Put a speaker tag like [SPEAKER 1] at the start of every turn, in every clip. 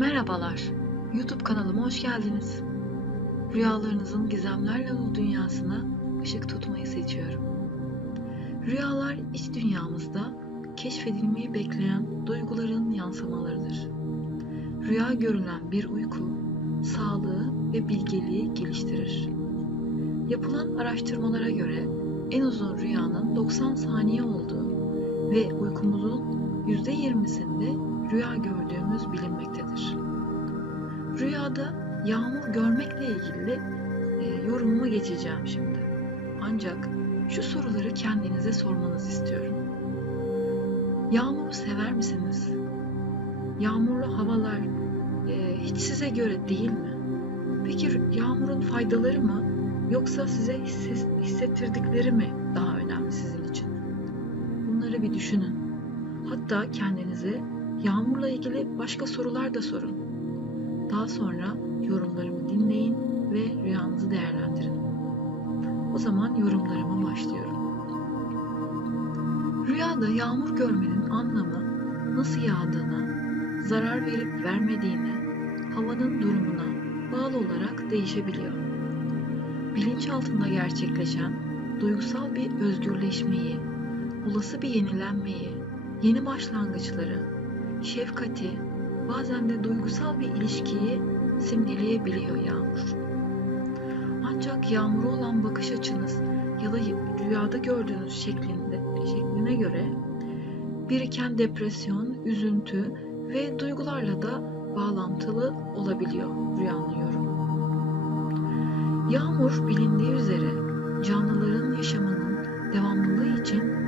[SPEAKER 1] Merhabalar, YouTube kanalıma hoş geldiniz. Rüyalarınızın gizemlerle dolu dünyasına ışık tutmayı seçiyorum. Rüyalar iç dünyamızda keşfedilmeyi bekleyen duyguların yansımalarıdır. Rüya görülen bir uyku, sağlığı ve bilgeliği geliştirir. Yapılan araştırmalara göre en uzun rüyanın 90 saniye olduğu ve uykumuzun %20'sinde rüya gördüğümüz bilinmektedir. Rüyada yağmur görmekle ilgili e, yorumuma geçeceğim şimdi. Ancak şu soruları kendinize sormanızı istiyorum. Yağmuru sever misiniz? Yağmurlu havalar e, hiç size göre değil mi? Peki yağmurun faydaları mı yoksa size hisse- hissettirdikleri mi daha önemli sizin için? Bunları bir düşünün. Hatta kendinize yağmurla ilgili başka sorular da sorun. Daha sonra yorumlarımı dinleyin ve rüyanızı değerlendirin. O zaman yorumlarıma başlıyorum. Rüyada yağmur görmenin anlamı nasıl yağdığına, zarar verip vermediğine, havanın durumuna bağlı olarak değişebiliyor. Bilinçaltında gerçekleşen duygusal bir özgürleşmeyi, olası bir yenilenmeyi, yeni başlangıçları, şefkati, bazen de duygusal bir ilişkiyi simgeleyebiliyor yağmur. Ancak yağmura olan bakış açınız ya da rüyada gördüğünüz şeklinde, şekline göre biriken depresyon, üzüntü ve duygularla da bağlantılı olabiliyor rüyanın yorumu. Yağmur bilindiği üzere canlıların yaşamının devamlılığı için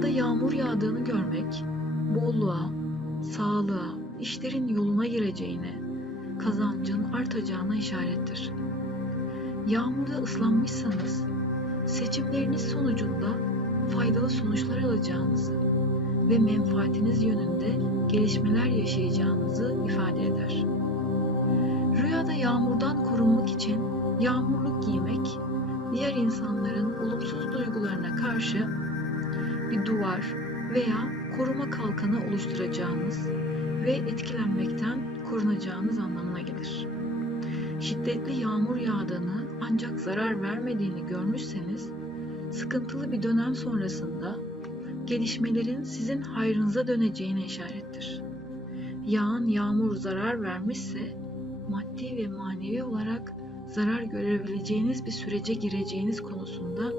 [SPEAKER 1] Rüyada yağmur yağdığını görmek, bolluğa, sağlığa, işlerin yoluna gireceğine, kazancın artacağına işarettir. Yağmurda ıslanmışsanız, seçimleriniz sonucunda faydalı sonuçlar alacağınızı ve menfaatiniz yönünde gelişmeler yaşayacağınızı ifade eder. Rüyada yağmurdan korunmak için yağmurluk giymek, diğer insanların olumsuz duygularına karşı bir duvar veya koruma kalkanı oluşturacağınız ve etkilenmekten korunacağınız anlamına gelir. Şiddetli yağmur yağdığını ancak zarar vermediğini görmüşseniz, sıkıntılı bir dönem sonrasında gelişmelerin sizin hayrınıza döneceğine işarettir. Yağan yağmur zarar vermişse, maddi ve manevi olarak zarar görebileceğiniz bir sürece gireceğiniz konusunda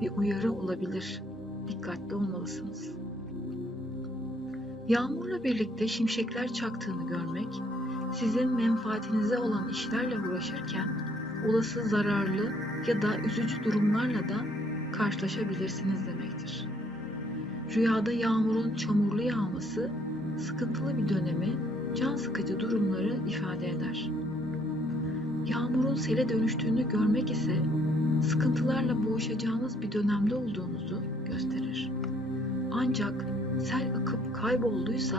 [SPEAKER 1] bir uyarı olabilir. Dikkatli olmalısınız. Yağmurla birlikte şimşekler çaktığını görmek, sizin menfaatinize olan işlerle uğraşırken olası zararlı ya da üzücü durumlarla da karşılaşabilirsiniz demektir. Rüyada yağmurun çamurlu yağması sıkıntılı bir dönemi, can sıkıcı durumları ifade eder. Yağmurun sele dönüştüğünü görmek ise sıkıntılarla boğuşacağınız bir dönemde olduğunuzu. Ancak sel akıp kaybolduysa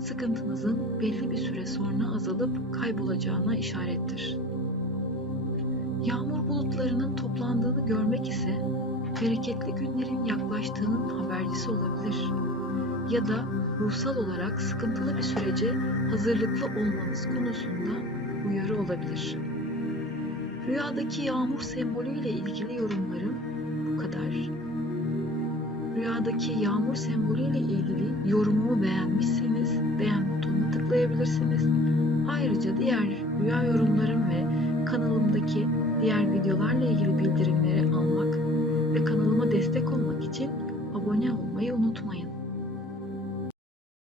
[SPEAKER 1] sıkıntınızın belli bir süre sonra azalıp kaybolacağına işarettir. Yağmur bulutlarının toplandığını görmek ise bereketli günlerin yaklaştığının habercisi olabilir. Ya da ruhsal olarak sıkıntılı bir sürece hazırlıklı olmanız konusunda uyarı olabilir. Rüyadaki yağmur sembolüyle ilgili yorumlarım bu kadar. Rüyadaki yağmur sembolüyle ilgili yorumumu beğenmişseniz beğen butonuna tıklayabilirsiniz. Ayrıca diğer rüya yorumlarım ve kanalımdaki diğer videolarla ilgili bildirimleri almak ve kanalıma destek olmak için abone olmayı unutmayın.